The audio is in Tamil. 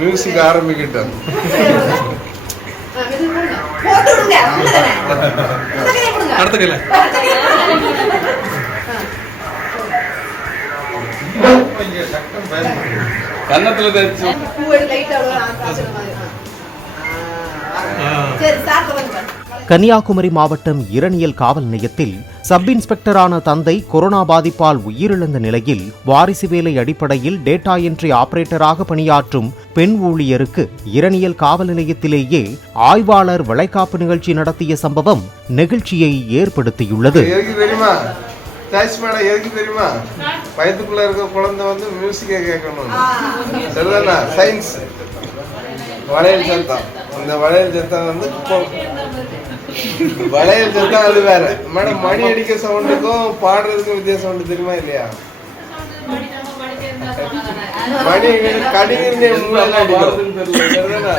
மியூசிக் ஆரம்பிக்கிட்டோம். கன்னத்துல தேய்ச்சு கன்னியாகுமரி மாவட்டம் இரணியல் காவல் நிலையத்தில் சப் இன்ஸ்பெக்டரான தந்தை கொரோனா பாதிப்பால் உயிரிழந்த நிலையில் வாரிசு வேலை அடிப்படையில் டேட்டா என்ட்ரி ஆபரேட்டராக பணியாற்றும் பெண் ஊழியருக்கு இரணியல் காவல் நிலையத்திலேயே ஆய்வாளர் வளைகாப்பு நிகழ்ச்சி நடத்திய சம்பவம் நெகிழ்ச்சியை ஏற்படுத்தியுள்ளது. வயதுக்குள்ள இருக்க குழந்தை வந்து மியூசிக்கை கேட்கணும். சரிதானா? சயின்ஸ் வளையல் சத்தம். இந்த வளையல் சத்தம் வந்து வளையல் சத்தம் அது வேற. மேடம் மணி அடிக்க சவுண்டுக்கும் பாடுறதுக்கும் வித்தியாசம் உண்டு தெரியுமா இல்லையா? மணி கடிங்க தெரியல. சரிதானா?